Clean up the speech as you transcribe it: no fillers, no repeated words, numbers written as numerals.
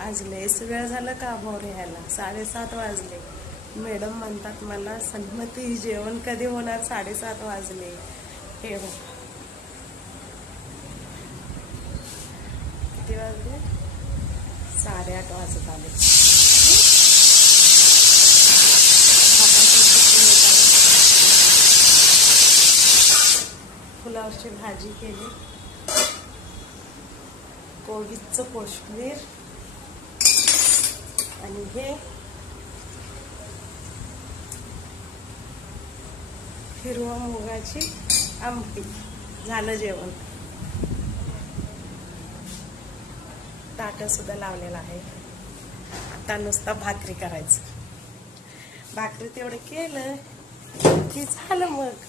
आज लयच वेळ झालं का भोर यायला 7:30 वाजले. मॅडम म्हणतात मला सन्मती जेवण कधी होणार 7:30 वाजले. हे हो किती वाजले 8:30 वाजत आले. फुलावरची भाजी केली, कोबीचं कोशिंबीर आणि हे हिरवा मुगाची आमटी. झालं जेवण. ताटं सुद्धा लावलेलं आहे. आता नुसता भाकरी करायचं. भाकरी तेवढं केलं की झालं मग.